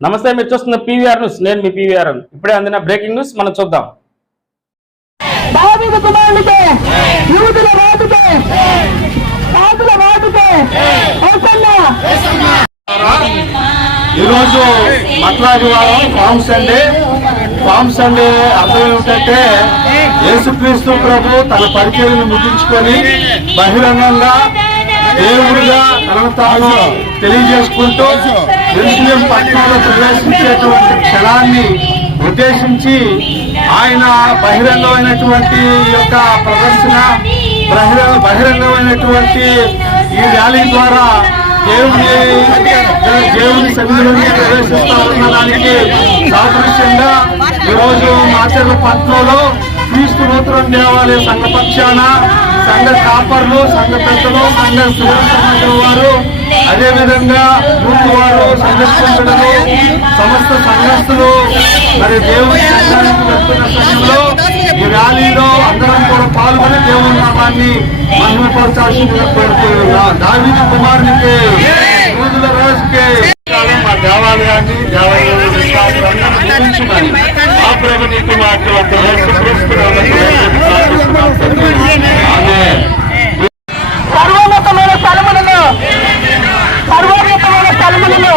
నమస్తే, మీరు చూస్తున్న పీవీఆర్ న్యూస్. నేను మీ పీవీఆర్. ఇప్పుడే అందిన బ్రేకింగ్ న్యూస్ మనం చూద్దాం. ఈరోజు మట్లాదివారం ఫామ్ సండే అర్థం ఏమిటంటే యేసుక్రీస్తు ప్రభు తన పరిచర్యను ముగించుకొని బహిరంగంగా దేవుడిగా తనను తాను తెలియజేసుకుంటూ యెరూషలేము పట్టణంలో ప్రవేశించేటువంటి క్షణాన్ని ఉద్దేశించి ఆయన బహిరంగమైనటువంటి యొక్క ప్రదర్శన, బహిరంగమైనటువంటి ఈ ర్యాలీ ద్వారా దేవుని సన్నిధిలోకి ప్రవేశిస్తా ఉన్నదానికి సాదృశ్యంగా ఈరోజు మాచర్ల పట్టణంలో క్రీస్తు నూతన దేవాలయ సంఘ పక్షాన సంఘ కాపర్లు, సంఘ పెద్దలు, సంఘ సేవా సమాజం వారు, అదేవిధంగా యూత్ వారు, సంఘస్థులు, సమస్త సంఘస్థులు మరి దేవుని సంఘానికి వెళ్తున్న సమయంలో ఈ ర్యాలీలో అందరం కూడా పాల్గొని దేవుని నామాన్ని మహిమపరచాల్సిందిగా కోరుతున్నాం. దావీదు కుమారునికి రోజుల రోజుకే మా దేవాలయాన్ని ముగించుకొని ఆ ప్రభుత్వ సర్వోన్నతమైన స్థలములను సర్వోన్నతమైన స్థలములను